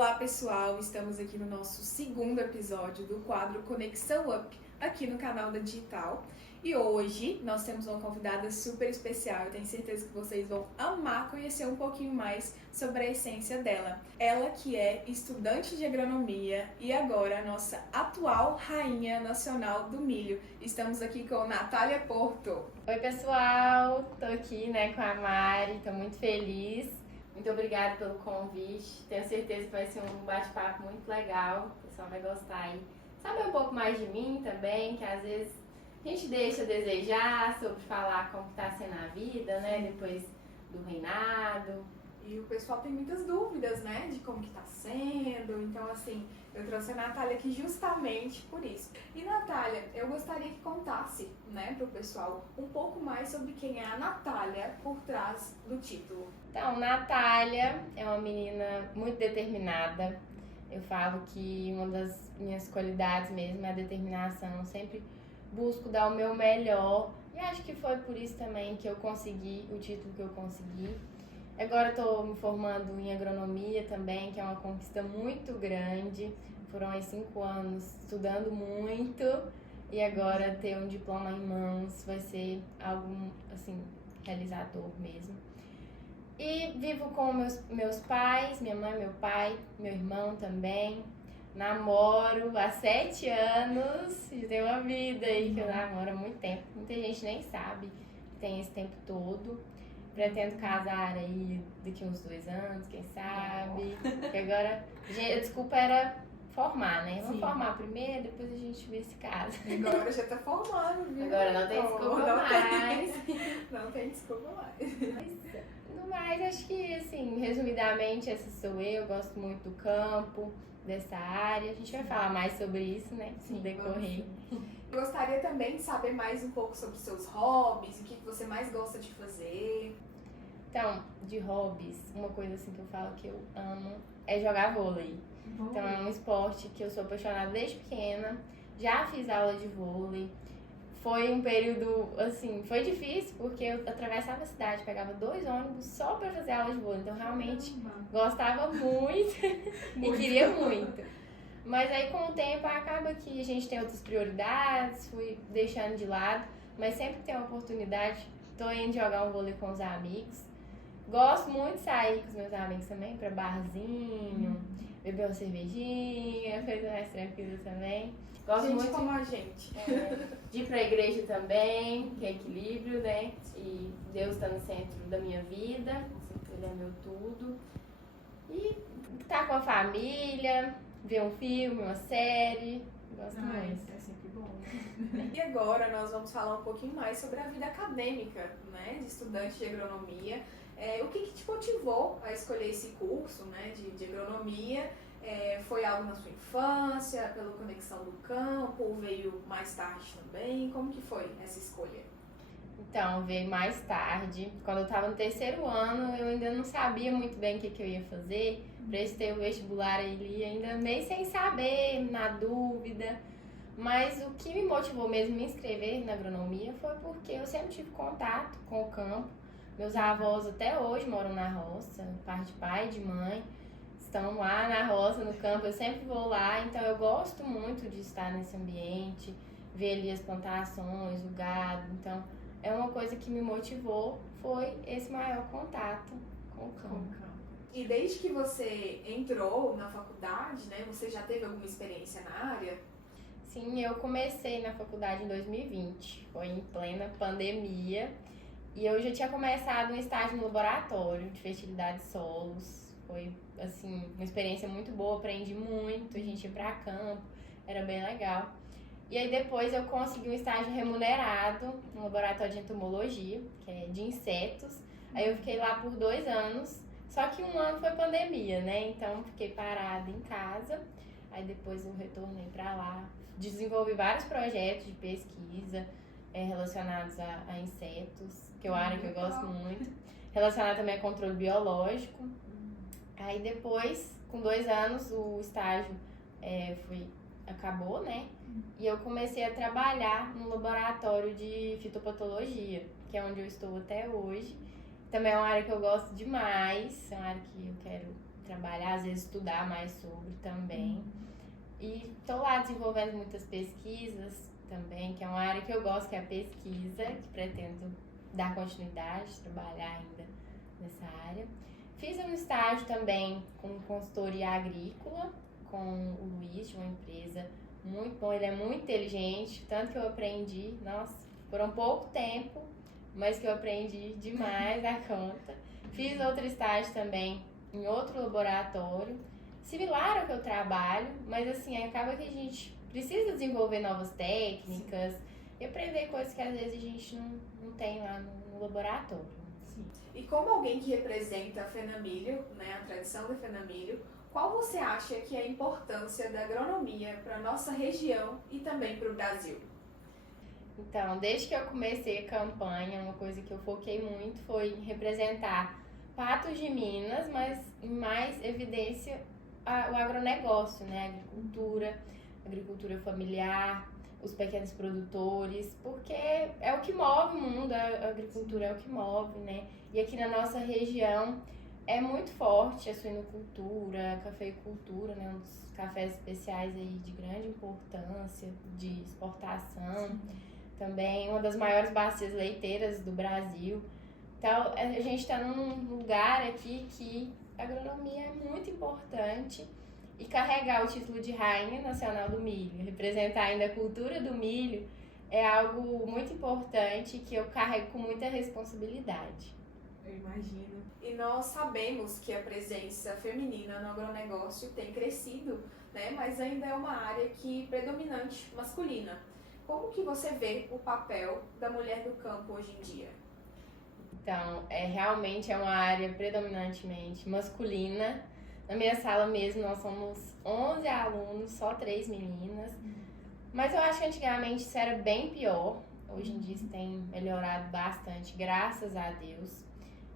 Olá pessoal, estamos aqui no nosso segundo episódio do quadro Conexão Up, aqui no canal da Digital. E hoje nós temos uma convidada super especial, eu tenho certeza que vocês vão amar conhecer um pouquinho mais sobre a essência dela. Ela que é estudante de agronomia e agora a nossa atual rainha nacional do milho. Estamos aqui com Natália Porto. Oi pessoal, tô aqui com a Mari, tô muito feliz. Muito obrigada pelo convite, tenho certeza que vai ser um bate-papo muito legal, o pessoal vai gostar aí. Saber um pouco mais de mim também, que às vezes a gente deixa a desejar sobre falar como tá sendo a vida, né, depois do reinado. E o pessoal tem muitas dúvidas, né, de como que tá sendo, então assim, eu trouxe a Natália aqui justamente por isso. E Natália, eu gostaria que contasse, né, pro pessoal um pouco mais sobre quem é a Natália por trás do título. Então, Natália é uma menina muito determinada. Eu falo que uma das minhas qualidades mesmo é a determinação. Eu sempre busco dar o meu melhor. E acho que foi por isso também que eu consegui o título que eu consegui. Agora estou me formando em agronomia também, que é uma conquista muito grande. Foram aí 5 anos estudando muito. E agora ter um diploma em mãos vai ser algo, assim, realizador mesmo. E vivo com meus pais, minha mãe, meu pai, meu irmão também. Namoro há 7 anos, já tem uma vida aí que eu namoro há muito tempo. Muita gente nem sabe que tem esse tempo todo. Pretendo casar aí daqui uns 2 anos, quem sabe. Porque agora, a desculpa era formar, né? Vamos formar primeiro, depois a gente vê se casa. Agora já tá formando, viu? Agora não tem desculpa mais. Não tem desculpa mais. No mais, acho que, assim, resumidamente, essa sou eu gosto muito do campo, dessa área. A gente vai falar mais sobre isso, né, no decorrer. Gostaria também de saber mais um pouco sobre seus hobbies, o que você mais gosta de fazer. Então, de hobbies, uma coisa assim que eu falo que eu amo é jogar vôlei. Então, é um esporte que eu sou apaixonada desde pequena. Já fiz aula de vôlei. Foi um período, assim, foi difícil porque eu atravessava a cidade, pegava 2 ônibus só pra fazer aula de vôlei. Então, realmente, gostava muito e queria muito. Mas aí, com o tempo, acaba que a gente tem outras prioridades, fui deixando de lado. Mas sempre que tem uma oportunidade, tô indo jogar um vôlei com os amigos. Gosto muito de sair com os meus amigos também, pra barzinho, beber uma cervejinha, coisa mais tranquila também. Gosto gente muito como a gente. De ir pra igreja também, que é equilíbrio, né? E Deus tá no centro da minha vida, Ele é meu tudo. E tá com a família, ver um filme, uma série, gosto muito. É sempre bom. E agora nós vamos falar um pouquinho mais sobre a vida acadêmica, né, de estudante de agronomia. O que te motivou a escolher esse curso, né, de agronomia? Foi algo na sua infância, pela conexão do campo, ou veio mais tarde também? Como que foi essa escolha? Então, veio mais tarde. Quando eu estava no 3º ano, eu ainda não sabia muito bem o que eu ia fazer. Prestei o vestibular ali, ainda meio sem saber, na dúvida. Mas o que me motivou mesmo a me inscrever na agronomia foi porque eu sempre tive contato com o campo. Meus avós até hoje moram na roça, parte de pai e de mãe. Estão lá na roça, no campo, eu sempre vou lá. Então eu gosto muito de estar nesse ambiente, ver ali as plantações, o gado. Então é uma coisa que me motivou, foi esse maior contato com o campo. E desde que você entrou na faculdade, né, você já teve alguma experiência na área? Sim, eu comecei na faculdade em 2020, foi em plena pandemia. E eu já tinha começado um estágio no laboratório de fertilidade de solos. Foi, assim, uma experiência muito boa, aprendi muito, a gente ia pra campo, era bem legal. E aí depois eu consegui um estágio remunerado no laboratório de entomologia, que é de insetos. Aí eu fiquei lá por 2 anos, só que 1 ano foi pandemia, né? Então fiquei parada em casa. Aí depois eu retornei pra lá, desenvolvi vários projetos de pesquisa relacionados a insetos, que é uma área que eu gosto muito. Relacionado também a controle biológico. Aí depois, com 2 anos, o estágio acabou, né? E eu comecei a trabalhar no laboratório de fitopatologia, que é onde eu estou até hoje. Também é uma área que eu gosto demais, é uma área que eu quero trabalhar, às vezes estudar mais sobre também. E estou lá desenvolvendo muitas pesquisas também, que é uma área que eu gosto, que é a pesquisa, que pretendo dar continuidade, trabalhar ainda nessa área. Fiz um estágio também com consultoria agrícola, com o Luiz, de uma empresa muito bom, ele é muito inteligente, tanto que eu aprendi, nossa, por um pouco tempo, mas que eu aprendi demais a conta. Fiz outro estágio também em outro laboratório, similar ao que eu trabalho, mas assim, acaba que a gente precisa desenvolver novas técnicas e aprender coisas que às vezes a gente não tem lá no laboratório. Sim. E como alguém que representa a Fenamilho, né, a tradição da Fenamilho, qual você acha que é a importância da agronomia para a nossa região e também para o Brasil? Então, desde que eu comecei a campanha, uma coisa que eu foquei muito foi em representar Patos de Minas, mas em mais evidência o agronegócio, né? Agricultura familiar, os pequenos produtores, porque é o que move o mundo, a agricultura é o que move, né? E aqui na nossa região é muito forte a suinocultura, a cafeicultura, né? Um dos cafés especiais aí de grande importância, de exportação. Sim. Também uma das maiores bacias leiteiras do Brasil. Então, a gente está num lugar aqui que a agronomia é muito importante e carregar o título de Rainha Nacional do Milho, representar ainda a cultura do milho, é algo muito importante que eu carrego com muita responsabilidade. Eu imagino. E nós sabemos que a presença feminina no agronegócio tem crescido, né? Mas ainda é uma área que predominante masculina. Como que você vê o papel da mulher do campo hoje em dia? Então, realmente é uma área predominantemente masculina. Na minha sala mesmo, nós somos 11 alunos, só 3 meninas. Mas eu acho que antigamente isso era bem pior. Hoje em dia isso tem melhorado bastante, graças a Deus.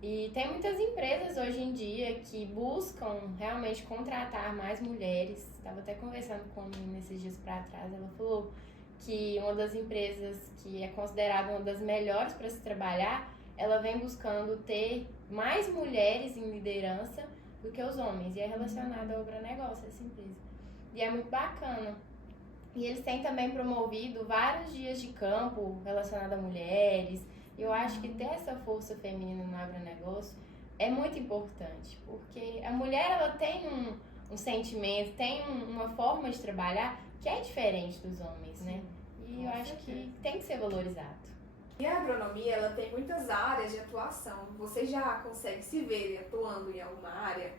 E tem muitas empresas hoje em dia que buscam realmente contratar mais mulheres. Estava até conversando com a menina esses dias para trás, ela falou que uma das empresas que é considerada uma das melhores para se trabalhar, ela vem buscando ter mais mulheres em liderança do que os homens. E é relacionada ao agronegócio, essa empresa. E é muito bacana. E eles têm também promovido vários dias de campo relacionados a mulheres. Eu acho que ter essa força feminina no agronegócio é muito importante, porque a mulher ela tem um sentimento, tem uma forma de trabalhar que é diferente dos homens, né? E eu acho que tem que ser valorizado. E a agronomia ela tem muitas áreas de atuação. Você já consegue se ver atuando em alguma área?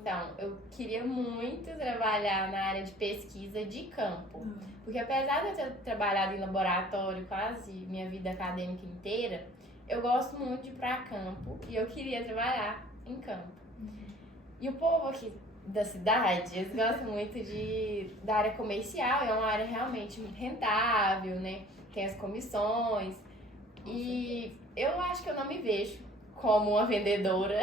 Então, eu queria muito trabalhar na área de pesquisa de campo. Porque apesar de eu ter trabalhado em laboratório quase minha vida acadêmica inteira, eu gosto muito de ir para campo e eu queria trabalhar em campo. E o povo aqui da cidade, eles gostam muito da área comercial, é uma área realmente rentável, né? Tem as comissões. E eu acho que eu não me vejo como uma vendedora.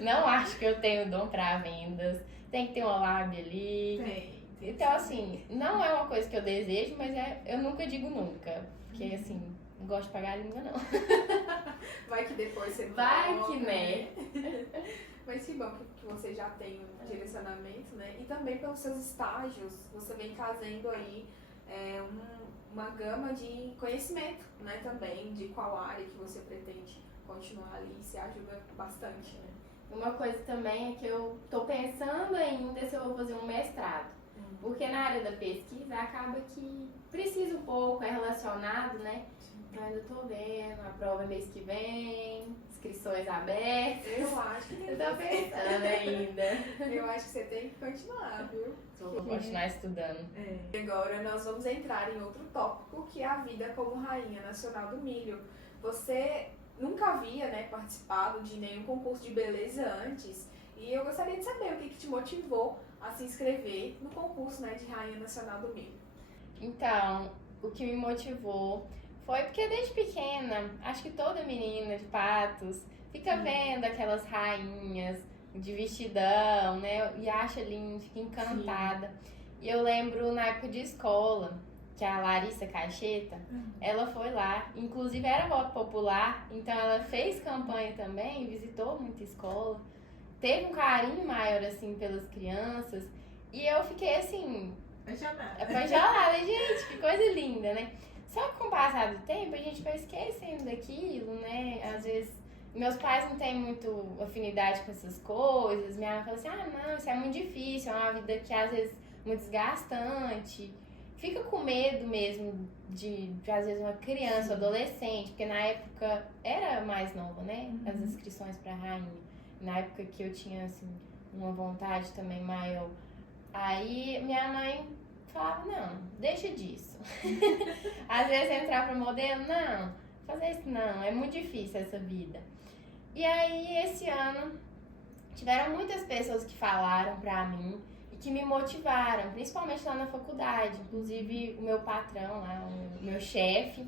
Não acho que eu tenho dom para vendas. Tem que ter uma lábia ali. Tem. Então, assim, não é uma coisa que eu desejo, mas eu nunca digo nunca. Porque, assim, não gosto de pagar a língua, não. Vai que depois você vai que, né? Mas que bom que você já tem um direcionamento, né? E também pelos seus estágios, você vem trazendo aí uma gama de conhecimento, né? Também de qual área que você pretende continuar ali, se ajuda bastante, né? Uma coisa também é que eu tô pensando ainda se eu vou fazer um mestrado. Porque na área da pesquisa acaba que precisa um pouco, é relacionado, né? Então ainda tô vendo, a prova é mês que vem, inscrições abertas. Eu acho que tem que tô pensando ainda. Eu acho que você tem que continuar, viu? Vou continuar estudando. E agora nós vamos entrar em outro tópico, que é a vida como Rainha Nacional do Milho. Você nunca havia, né, participado de nenhum concurso de beleza antes, e eu gostaria de saber o que te motivou a se inscrever no concurso, né, de Rainha Nacional do Milho. Então, o que me motivou foi porque desde pequena, acho que toda menina de Patos fica vendo aquelas rainhas de vestidão, né, e acha lindo, fica encantada. E eu lembro na época de escola, que a Larissa Caixeta, ela foi lá, inclusive era voto popular, então ela fez campanha também, visitou muita escola. teve um carinho maior, assim, pelas crianças. E eu fiquei, assim, apaixonada. Gente, que coisa linda, né? Só que com o passar do tempo, a gente vai esquecendo daquilo, né? Às vezes, meus pais não têm muito afinidade com essas coisas. Minha mãe fala assim, não, isso é muito difícil, é uma vida que às vezes é muito desgastante. Fica com medo mesmo de às vezes, uma criança, adolescente, porque na época era mais nova, né? As inscrições pra rainha. Na época que eu tinha, assim, uma vontade também maior. Aí minha mãe falava, não, deixa disso. Às vezes entrar pra modelo, não, fazer isso não, é muito difícil essa vida. E aí esse ano tiveram muitas pessoas que falaram pra mim e que me motivaram, principalmente lá na faculdade. Inclusive o meu patrão lá, o meu chefe,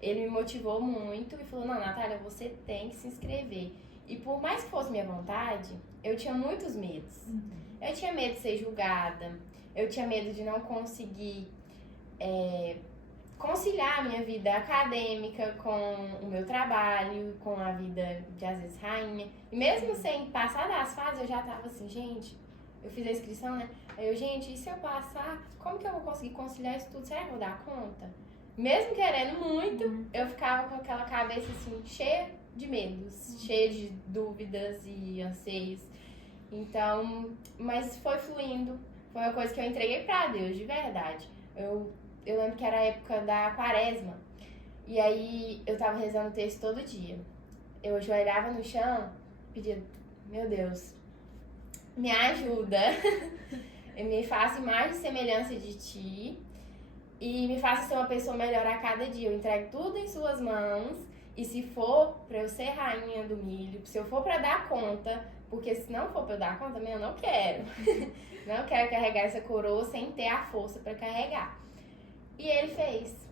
ele me motivou muito e falou, não, Natália, você tem que se inscrever. E por mais que fosse minha vontade, eu tinha muitos medos. Eu tinha medo de ser julgada, eu tinha medo de não conseguir conciliar a minha vida acadêmica com o meu trabalho, com a vida de, às vezes, rainha. E mesmo sem passar das fases, eu já tava assim, gente, eu fiz a inscrição, né? Aí eu, gente, e se eu passar, como que eu vou conseguir conciliar isso tudo? Será que eu vou dar conta? Mesmo querendo muito, eu ficava com aquela cabeça, assim, cheia de medos, cheia de dúvidas e anseios. Então, mas foi fluindo, foi uma coisa que eu entreguei pra Deus, de verdade. Eu lembro que era a época da quaresma, e aí eu tava rezando o texto todo dia. Eu ajoelhava no chão, pedia, meu Deus, me ajuda, me faça imagem e semelhança de ti, e me faça ser uma pessoa melhor a cada dia. Eu entrego tudo em suas mãos, e se for pra eu ser rainha do milho, se eu for pra dar conta, porque se não for pra eu dar conta, eu não quero. Não quero carregar essa coroa sem ter a força pra carregar. E ele fez.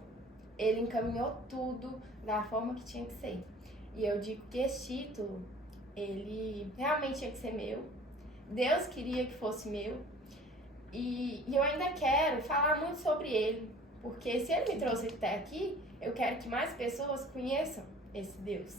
Ele encaminhou tudo da forma que tinha que ser. E eu digo que esse título, ele realmente tinha que ser meu. Deus queria que fosse meu. E eu ainda quero falar muito sobre ele. Porque se ele me trouxe até aqui, eu quero que mais pessoas conheçam esse Deus.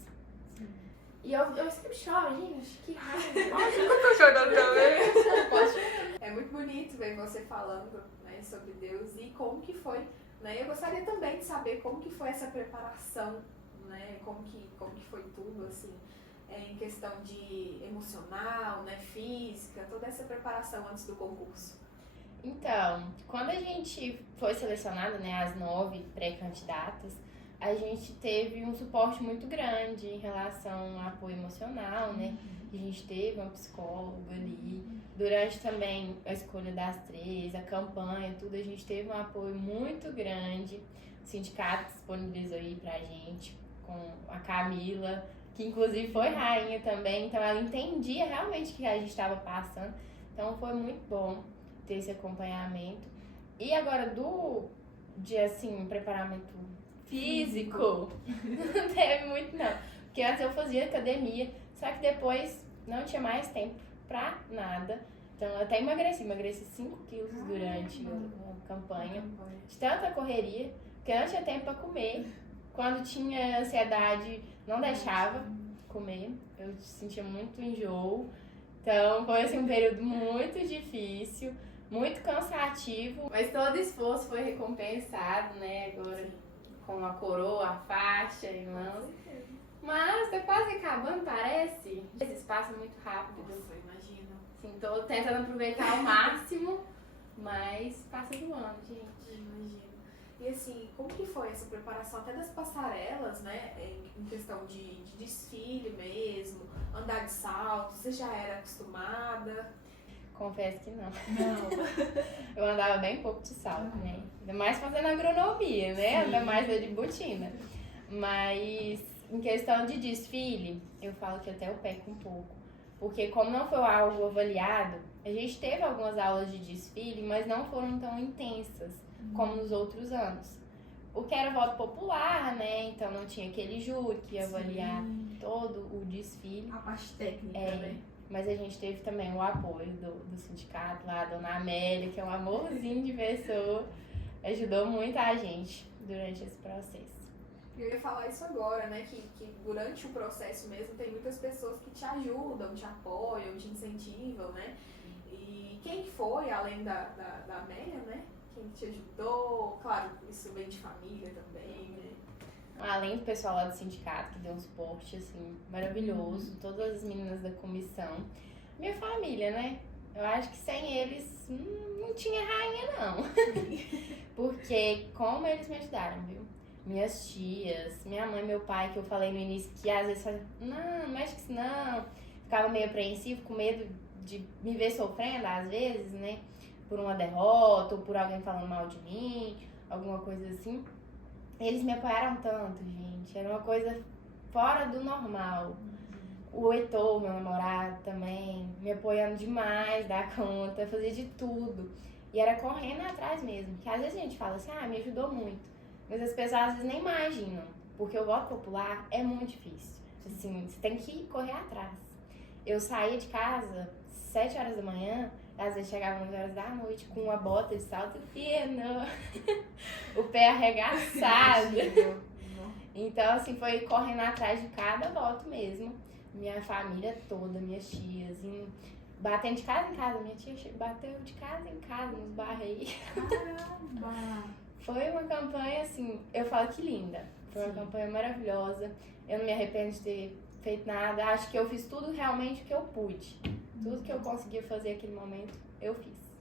E eu sempre choro, gente, que raiva. Eu tô chorando também. Pode chorar. É muito bonito ver você falando, né, sobre Deus e como que foi, né? Eu gostaria também de saber como que foi essa preparação, né? Como que foi tudo, assim, em questão de emocional, né, física, toda essa preparação antes do concurso. Então, quando a gente foi selecionada, né, as 9 pré-candidatas, a gente teve um suporte muito grande em relação ao apoio emocional, né? A gente teve uma psicóloga ali. Durante também a escolha das 3, a campanha, tudo, a gente teve um apoio muito grande. O sindicato disponibilizou aí pra gente, com a Camila, que inclusive foi rainha também, então ela entendia realmente o que a gente estava passando. Então foi muito bom ter esse acompanhamento. E agora de assim, preparamento físico, não teve muito não. Porque antes eu fazia academia, só que depois não tinha mais tempo pra nada. Então eu até emagreci 5 quilos durante a campanha. De tanta correria, porque eu não tinha tempo pra comer. Quando tinha ansiedade, não deixava comer. Eu sentia muito enjoo. Então foi assim, um período muito difícil, muito cansativo. Mas todo esforço foi recompensado, né? Agora com a coroa, a faixa em mãos. Mas tá quase acabando, parece. Esse passa muito rápido. Nossa, eu imagino. Assim, tô tentando aproveitar ao máximo, mas passa do ano, gente. Eu imagino. E assim, como que foi essa preparação até das passarelas, né? Em questão de desfile mesmo, andar de salto, você já era acostumada? Confesso que não. Eu andava bem pouco de salto, né? Ainda mais fazendo agronomia, né? Ainda mais de botina. Mas em questão de desfile, eu falo que até eu peco um pouco. Porque como não foi algo avaliado, a gente teve algumas aulas de desfile, mas não foram tão intensas como nos outros anos. Porque era voto popular, né? Então não tinha aquele júri que ia avaliar todo o desfile. A parte técnica, né? Mas a gente teve também o apoio do sindicato lá, a dona Amélia, que é um amorzinho de pessoa, ajudou muito a gente durante esse processo. Eu ia falar isso agora, né? Que durante o processo mesmo tem muitas pessoas que te ajudam, te apoiam, te incentivam, né? E quem foi, além da Amélia, né? Quem te ajudou? Claro, isso vem de família também, né? Além do pessoal lá do sindicato, que deu um suporte, assim, maravilhoso, todas as meninas da comissão. Minha família, né? Eu acho que sem eles não tinha rainha, não. Porque como eles me ajudaram, viu? Minhas tias, minha mãe e meu pai, que eu falei no início, que às vezes falavam, não mexe com isso não. Ficava meio apreensivo, com medo de me ver sofrendo, às vezes, né? Por uma derrota, ou por alguém falando mal de mim, alguma coisa assim. Eles me apoiaram tanto, gente. Era uma coisa fora do normal. O Heitor, meu namorado, também, me apoiando demais da conta, fazia de tudo. E era correndo atrás mesmo. Que às vezes a gente fala assim, me ajudou muito. Mas as pessoas às vezes nem imaginam. Porque o voto popular é muito difícil. Assim, você tem que correr atrás. Eu saía de casa 7 horas da manhã, às vezes chegava 9 horas da noite com uma bota de salto fino, o pé arregaçado. Então, assim, foi correndo atrás de cada voto mesmo. Minha família toda, minhas tias, batendo de casa em casa. Minha tia bateu de casa em casa, nos bairros aí. Caramba! Foi uma campanha, assim, eu falo que linda. Foi uma campanha maravilhosa. Eu não me arrependo de ter feito nada. Acho que eu fiz tudo realmente o que eu pude. Tudo que eu conseguia fazer naquele momento, eu fiz.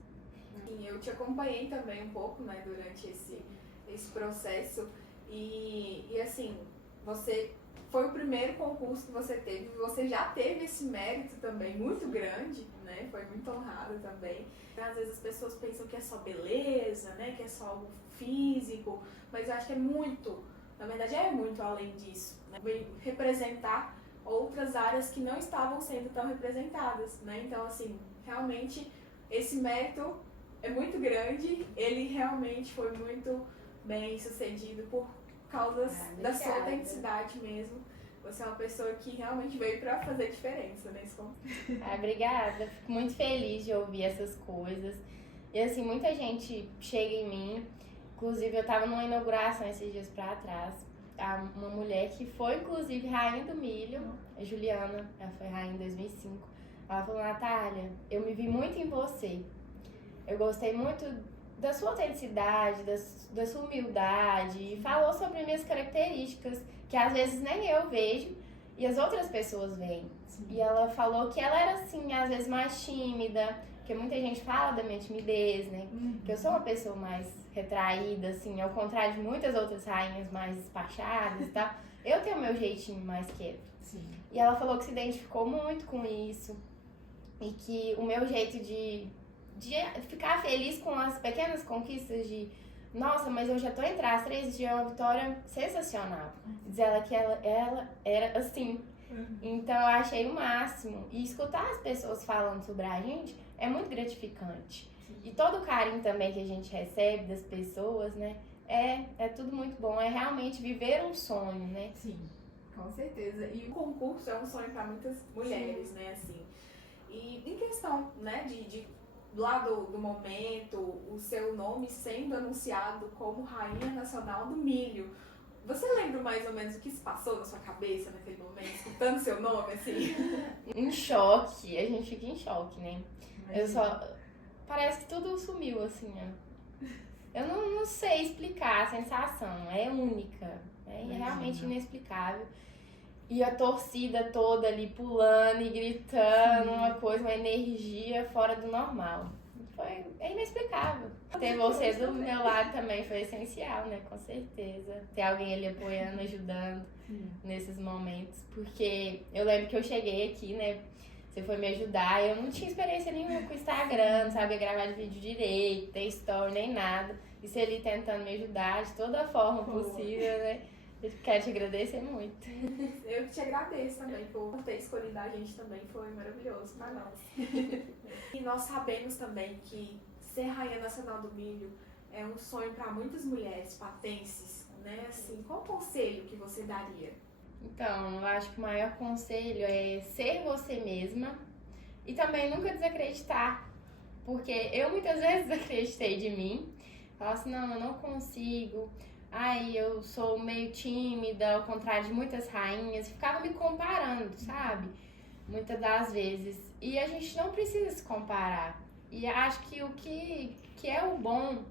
Sim, eu te acompanhei também um pouco, né, durante esse processo. E assim, você foi o primeiro concurso que você teve, você já teve esse mérito também muito grande, né? Foi muito honrado também. Às vezes as pessoas pensam que é só beleza, né? Que é só algo físico, mas eu acho que é muito, na verdade é muito além disso, né? Representar outras áreas que não estavam sendo tão representadas, né? Então, assim, realmente esse mérito é muito grande, ele realmente foi muito bem sucedido por causa da sua autenticidade mesmo. Você é uma pessoa que realmente veio pra fazer diferença nesse contexto. Obrigada, fico muito feliz de ouvir essas coisas. E assim, muita gente chega em mim, inclusive eu tava numa inauguração esses dias pra trás, uma mulher que foi inclusive rainha do milho, a Juliana, ela foi rainha em 2005. Ela falou, Natália, eu me vi muito em você. Eu gostei muito da sua autenticidade, da sua humildade, e falou sobre minhas características, que às vezes nem eu vejo, e as outras pessoas veem. Sim. E ela falou que ela era, assim, às vezes mais tímida, porque muita gente fala da minha timidez, né? Que eu sou uma pessoa mais retraída, assim, ao contrário de muitas outras rainhas mais despachadas e tal. Eu tenho o meu jeitinho mais quieto. Sim. E ela falou que se identificou muito com isso, e que o meu jeito de ficar feliz com as pequenas conquistas de nossa, mas eu já tô entre as 3 dias, é uma vitória sensacional. Diz ela que ela era assim. Então eu achei o máximo. E escutar as pessoas falando sobre a gente é muito gratificante. E todo o carinho também que a gente recebe das pessoas, né? É tudo muito bom. É realmente viver um sonho, né? Sim, com certeza. E o concurso é um sonho para muitas mulheres, né? Assim. E em questão, né, lá do momento, o seu nome sendo anunciado como Rainha Nacional do Milho. Você lembra mais ou menos o que se passou na sua cabeça naquele momento, escutando seu nome, assim? Em choque, a gente fica em choque, né? Parece que tudo sumiu, assim, ó. Eu não sei explicar a sensação, é única, é realmente inexplicável. E a torcida toda ali pulando e gritando, uma energia fora do normal. É inexplicável. Ter você do meu lado também foi essencial, né? Com certeza. Ter alguém ali apoiando, ajudando nesses momentos. Porque eu lembro que eu cheguei aqui, né? Você foi me ajudar. Eu não tinha experiência nenhuma com o Instagram, não sabia gravar de vídeo direito, ter story, nem nada. E você ali tentando me ajudar de toda forma possível, né? Eu quero te agradecer muito. Eu te agradeço também por ter escolhido a gente também, foi maravilhoso para nós. E nós sabemos também que ser Rainha Nacional do Milho é um sonho para muitas mulheres patenses, né? Assim, qual conselho que você daria? Então, eu acho que o maior conselho é ser você mesma e também nunca desacreditar. Porque eu muitas vezes desacreditei de mim. Falava assim, não, eu não consigo. ai, eu sou meio tímida, ao contrário de muitas rainhas, ficava me comparando, sabe? Muitas das vezes. E a gente não precisa se comparar. E acho que o que é o bom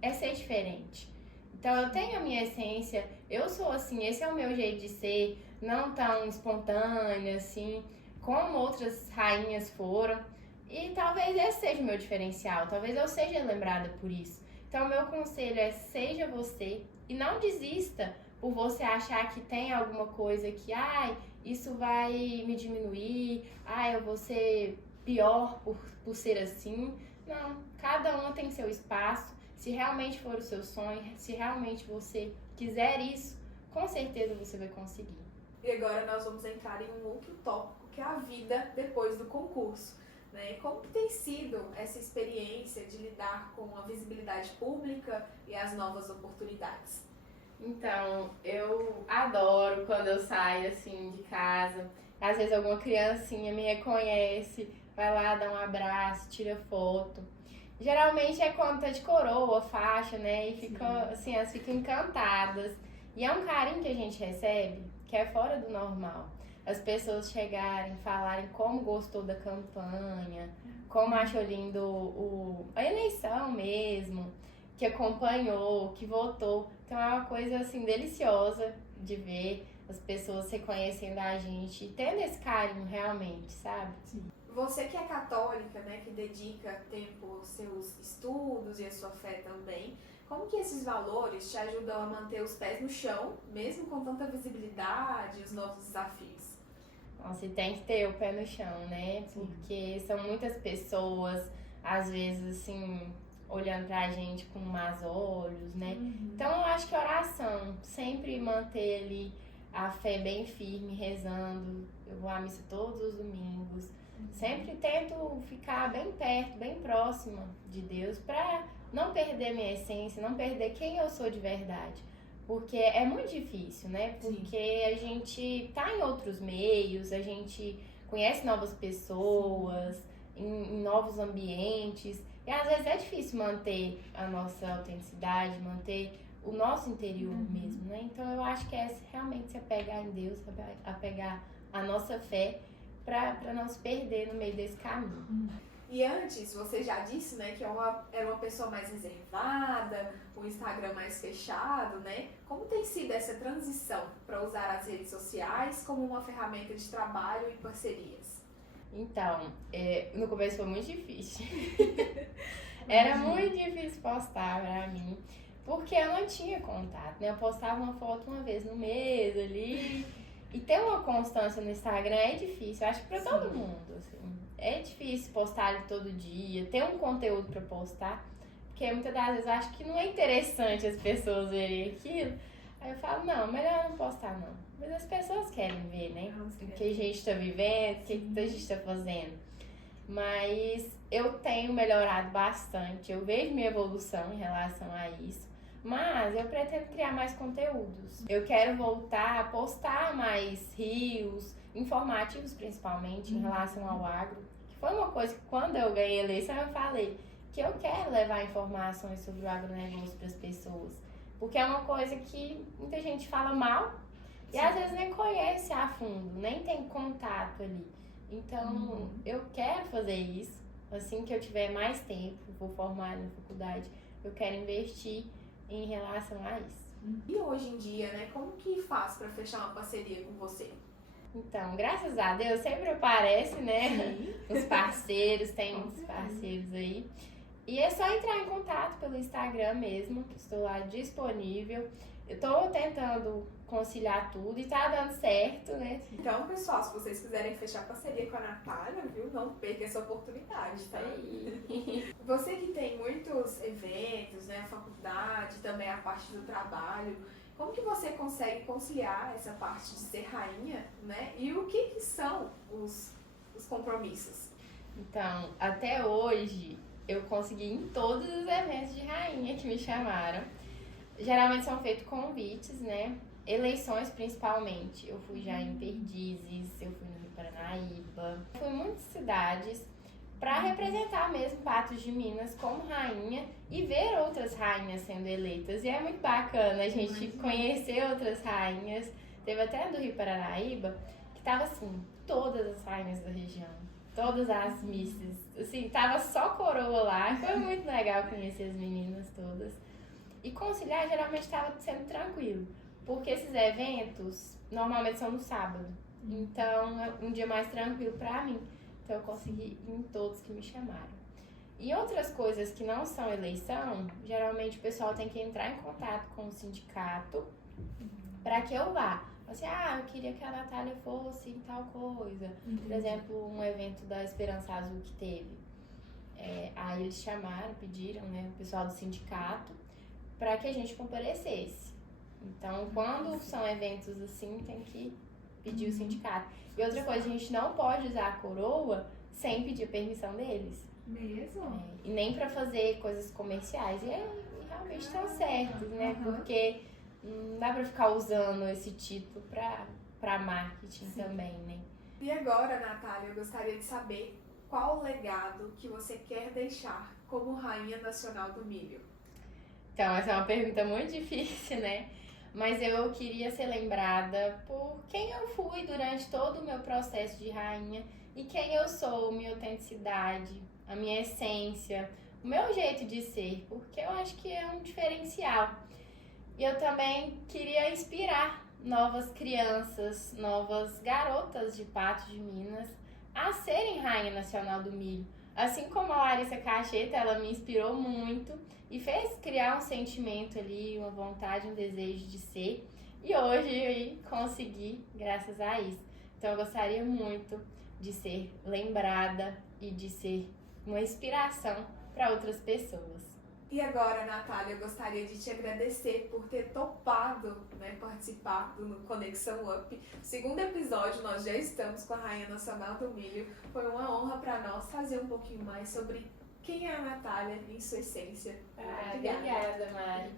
é ser diferente. Então eu tenho a minha essência, eu sou assim, esse é o meu jeito de ser, não tão espontânea assim, como outras rainhas foram. E talvez esse seja o meu diferencial, talvez eu seja lembrada por isso. Então o meu conselho é seja você e não desista por você achar que tem alguma coisa que, ai, isso vai me diminuir, ai, eu vou ser pior por ser assim. Não, cada uma tem seu espaço. Se realmente for o seu sonho, se realmente você quiser isso, com certeza você vai conseguir. E agora nós vamos entrar em um outro tópico, que é a vida depois do concurso. Né? Como que tem sido essa experiência de lidar com a visibilidade pública e as novas oportunidades? Então, eu adoro quando eu saio assim de casa. Às vezes alguma criancinha me reconhece, vai lá, dá um abraço, tira foto. Geralmente é quando tá de coroa, faixa, né? E fica, assim, elas ficam encantadas. E é um carinho que a gente recebe que é fora do normal. As pessoas chegarem, falarem como gostou da campanha, como achou lindo a eleição mesmo, que acompanhou, que votou. Então é uma coisa assim deliciosa de ver as pessoas reconhecendo a gente e tendo esse carinho realmente, sabe? Sim. Você que é católica, né, que dedica tempo aos seus estudos e à sua fé também, como que esses valores te ajudam a manter os pés no chão, mesmo com tanta visibilidade e os novos desafios? Nossa, e tem que ter o pé no chão, né? Porque são muitas pessoas, às vezes, assim, olhando pra gente com más olhos, né? Então, eu acho que oração, sempre manter ali a fé bem firme, rezando. Eu vou à missa todos os domingos. Sempre tento ficar bem perto, bem próxima de Deus pra não perder minha essência, não perder quem eu sou de verdade. Porque é muito difícil, né? Porque a gente tá em outros meios, a gente conhece novas pessoas, em novos ambientes. E às vezes é difícil manter a nossa autenticidade, manter o nosso interior mesmo, né? Então eu acho que é realmente se apegar em Deus, apegar a nossa fé pra não se perder no meio desse caminho. E antes, você já disse, né, que era uma pessoa mais reservada, o Instagram mais fechado, né? Como tem sido essa transição para usar as redes sociais como uma ferramenta de trabalho e parcerias? Então, no começo foi muito difícil. Era muito difícil postar pra mim, porque eu não tinha contato, né? Eu postava uma foto uma vez no mês ali, e ter uma constância no Instagram é difícil, eu acho que pra todo mundo, assim. É difícil postar ali todo dia, ter um conteúdo pra postar, porque muitas das vezes eu acho que não é interessante as pessoas verem aquilo. Aí eu falo, não, melhor não postar não. Mas as pessoas querem ver, né? O que a gente tá vivendo, o que a gente tá fazendo. Mas eu tenho melhorado bastante, eu vejo minha evolução em relação a isso. Mas eu pretendo criar mais conteúdos. Eu quero voltar a postar mais reels, informativos principalmente, em relação ao agro. Que foi uma coisa que quando eu ganhei a eleição eu falei que eu quero levar informações sobre o agronegócio para as pessoas. Porque é uma coisa que muita gente fala mal e às vezes nem conhece a fundo, nem tem contato ali. Então eu quero fazer isso. Assim que eu tiver mais tempo, vou formar na faculdade, eu quero investir em relação a isso. E hoje em dia, né, como que faz para fechar uma parceria com você? Então, graças a Deus, sempre aparece, né, os parceiros, tem muitos parceiros aí. E é só entrar em contato pelo Instagram mesmo, estou lá disponível. Eu tô tentando conciliar tudo e tá dando certo, né? Então, pessoal, se vocês quiserem fechar parceria com a Natália, viu? Não perca essa oportunidade, tá? Você que tem muitos eventos, né? A faculdade, também a parte do trabalho, como que você consegue conciliar essa parte de ser rainha, né? E o que são os compromissos? Então, até hoje, eu consegui ir em todos os eventos de rainha que me chamaram. Geralmente são feitos convites, né? Eleições principalmente. Eu fui já em Perdizes, eu fui no Rio Paranaíba. Fui em muitas cidades para representar mesmo Patos de Minas como rainha e ver outras rainhas sendo eleitas. E é muito bacana a gente conhecer outras rainhas. Teve até a do Rio Paranaíba, que tava assim, todas as rainhas da região, todas as misses, assim, tava só coroa lá. Foi muito legal conhecer as meninas todas. E conciliar geralmente estava sendo tranquilo, porque esses eventos normalmente são no sábado. Então é um dia mais tranquilo para mim. Então eu consegui ir em todos que me chamaram. E outras coisas que não são eleição, geralmente o pessoal tem que entrar em contato com o sindicato para que eu vá. Assim, eu queria que a Natália fosse em tal coisa. Por exemplo, um evento da Esperança Azul que teve. Aí eles chamaram, pediram, né, o pessoal do sindicato para que a gente comparecesse. Então, quando são eventos assim, tem que pedir o sindicato. E outra coisa, a gente não pode usar a coroa sem pedir a permissão deles. Mesmo? E nem pra fazer coisas comerciais. E realmente estão certos, né? Porque não dá pra ficar usando esse título pra marketing também, né? E agora, Natália, eu gostaria de saber qual o legado que você quer deixar como Rainha Nacional do Milho. Então, essa é uma pergunta muito difícil, né? Mas eu queria ser lembrada por quem eu fui durante todo o meu processo de rainha e quem eu sou, minha autenticidade, a minha essência, o meu jeito de ser, porque eu acho que é um diferencial. E eu também queria inspirar novas crianças, novas garotas de Patos de Minas a serem Rainha Nacional do Milho. Assim como a Larissa Cacheta, ela me inspirou muito e fez criar um sentimento ali, uma vontade, um desejo de ser. E hoje eu consegui, graças a isso. Então eu gostaria muito de ser lembrada e de ser uma inspiração para outras pessoas. E agora, Natália, eu gostaria de te agradecer por ter topado, né, participar do Conexão Up. Segundo episódio, nós já estamos com a Rainha Nacional do Milho. Foi uma honra para nós fazer um pouquinho mais sobre quem é a Natália em sua essência. Obrigada, Mari.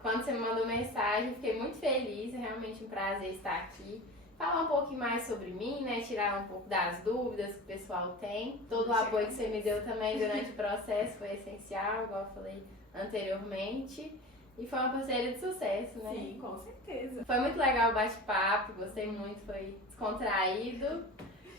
Quando você me mandou mensagem, fiquei muito feliz. É realmente um prazer estar aqui. Falar um pouquinho mais sobre mim, né? Tirar um pouco das dúvidas que o pessoal tem. Todo o apoio que você me deu também durante o processo foi essencial, igual eu falei anteriormente. E foi uma parceria de sucesso, né? Sim, com certeza. Foi muito legal o bate-papo, gostei muito, foi descontraído.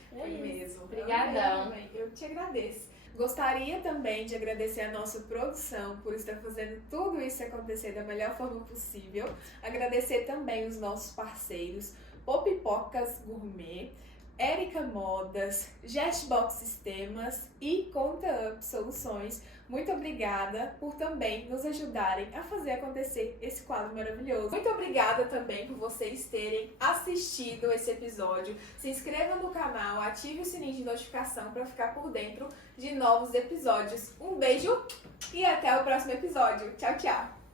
Foi mesmo. Obrigadão. Eu te agradeço. Gostaria também de agradecer a nossa produção por estar fazendo tudo isso acontecer da melhor forma possível. Agradecer também os nossos parceiros, Popipocas Gourmet, Érica Modas, Jetbox Sistemas e Conta Up Soluções. Muito obrigada por também nos ajudarem a fazer acontecer esse quadro maravilhoso. Muito obrigada também por vocês terem assistido esse episódio. Se inscreva no canal, ative o sininho de notificação para ficar por dentro de novos episódios. Um beijo e até o próximo episódio. Tchau, tchau!